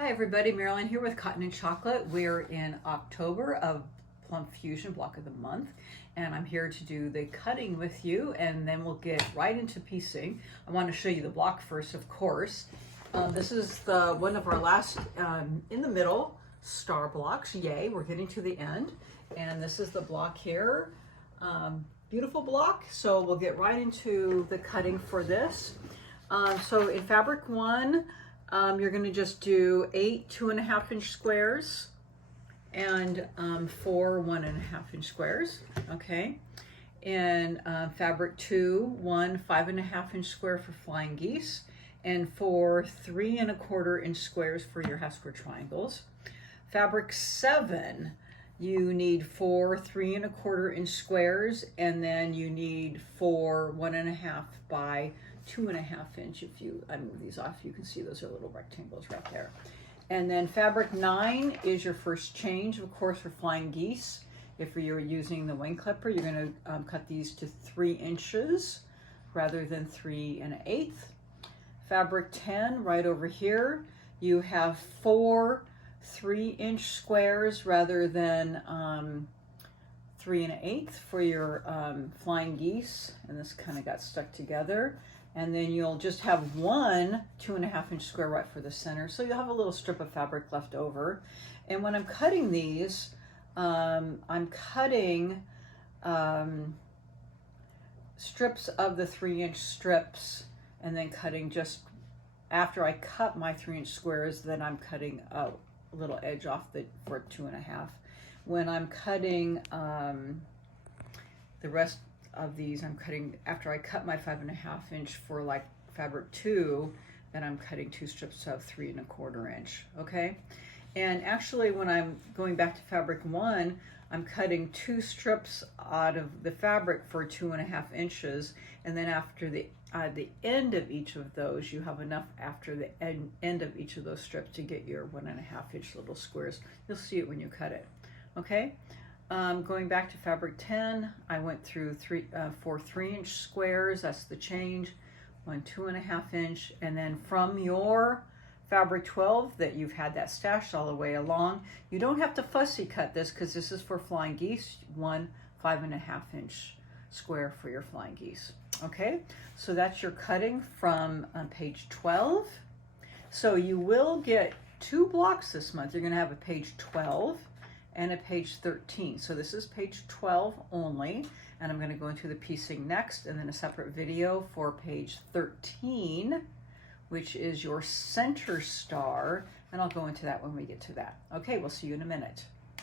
Hi everybody, Marilyn here with Cotton and Chocolate. We're in October of Plum Fusion Block of the Month, and I'm here to do the cutting with you, and then we'll get right into piecing. I want to show you the block first, of course. This is one of our last in the middle star blocks. Yay, we're getting to the end. And this is the block here. Beautiful block. So we'll get right into the cutting for this. So in fabric 1, you're going to just do 8 2.5-inch squares and 4 1.5-inch squares. Okay. And fabric 2, 1 5.5-inch square for flying geese, and 4 3.25-inch squares for your half square triangles. Fabric 7, you need 4 3.25-inch squares, and then you need 4 1.5 by 2.5-inch. If I move these off, you can see those are little rectangles right there. And then fabric 9 is your first change, of course, for flying geese. If you're using the wing clipper, you're going to cut these to 3 inches rather than 3 1/8. Fabric 10, right over here, you have 4 3-inch squares rather than 3 1/8 for your flying geese, and this kind of got stuck together. And then you'll just have 1 2.5-inch square right for the center, so you'll have a little strip of fabric left over. And when I'm cutting these, I'm cutting strips of the 3-inch strips, and then cutting just after I cut my 3-inch squares, then I'm cutting a little edge off for 2.5. When I'm cutting the rest of these, I'm cutting after I cut my 5.5-inch for like fabric 2, then I'm cutting 2 strips of 3.25-inch. Okay. And actually, when I'm going back to fabric 1, I'm cutting 2 strips out of the fabric for 2.5 inches, and then after the end of each of those, you have enough after the end of each of those strips to get your 1.5-inch little squares. You'll see it when you cut it. Okay. Going back to fabric 10, I went through 4 3-inch squares. That's the change. 1 2.5-inch, and then from your fabric 12 that you've had that stashed all the way along, you don't have to fussy cut this because this is for flying geese. 1 5.5-inch square for your flying geese. Okay, so that's your cutting from page 12. So you will get 2 blocks this month. You're going to have a page 12 and a page 13. So this is page 12 only, and I'm going to go into the piecing next, and then a separate video for page 13, which is your center star, and I'll go into that when we get to that. Okay, we'll see you in a minute.